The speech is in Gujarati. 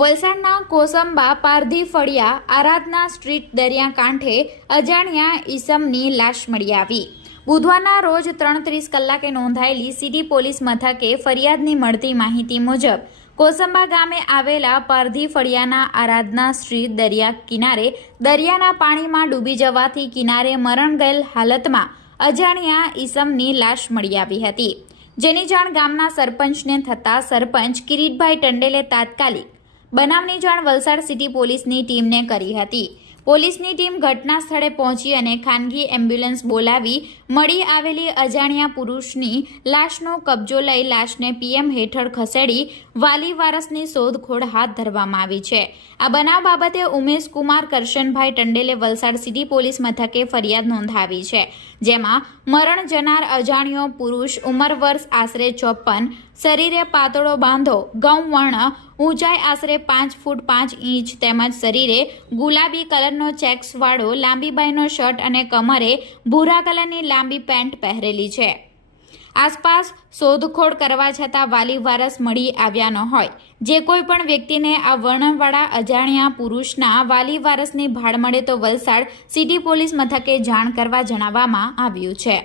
વલસાડના કોસંબા પારધી ફળિયા આરાધના સ્ટ્રીટ દરિયા કાંઠે અજાણ્યા ઈસમની લાશ મળી આવી. બુધવારના રોજ ત્રણ ત્રીસ કલાકે નોંધાયેલી સિટી પોલીસ મથકે ફરિયાદની મળતી માહિતી મુજબ, કોસંબા ગામે આવેલા પારધી ફળિયાના આરાધના સ્ટ્રીટ દરિયા કિનારે દરિયાના પાણીમાં ડૂબી જવાથી કિનારે મરણ ગયેલ હાલતમાં અજાણ્યા ઈસમની લાશ મળી આવી હતી. જેની જાણ ગામના સરપંચને થતાં સરપંચ કિરીટભાઈ ટંડેલે તાત્કાલિક બનાવની જાણ વલસાડ સિટી પોલીસની ટીમને કરી હતી. પોલીસની ટીમ ઘટના સ્થળે પહોંચી અને ખાનગી એમ્બ્યુલન્સ બોલાવી મળી આવેલી અજાણ્યા પુરુષની લાશનો કબજો લઈ લાશને પીએમ હેઠળ ખસેડી વાલી વારસની શોધખોળ હાથ ધરવામાં આવી છે. આ બનાવ બાબતે ઉમેશ કુમાર, કરશનભાઈ ટંડેલે વલસાડ સિટી પોલીસ મથકે ફરિયાદ નોંધાવી છે, જેમાં મરણ જનાર અજાણ્યો પુરુષ ઉંમર વર્ષ આશરે ચોપન શરીરે પાતળો બાંધો ગૌવર્ણ ઊંચાઈ આશરે પાંચ ફૂટ પાંચ ઇંચ તેમજ શરીરે ગુલાબી કલરનો ચેક્સવાળો લાંબી બાયનો શર્ટ અને કમરે ભૂરા કલરની લાંબી પેન્ટ પહેરેલી છે. આસપાસ શોધખોળ કરવા છતાં વાલી વારસ મળી આવ્યા ન હોય. જે કોઈ પણ વ્યક્તિને આ વર્ણવાળા અજાણ્યા પુરુષના વાલી વારસની ભાળ મળે તો વલસાડ સિટી પોલીસ મથકે જાણ કરવા જણાવવામાં આવ્યું છે.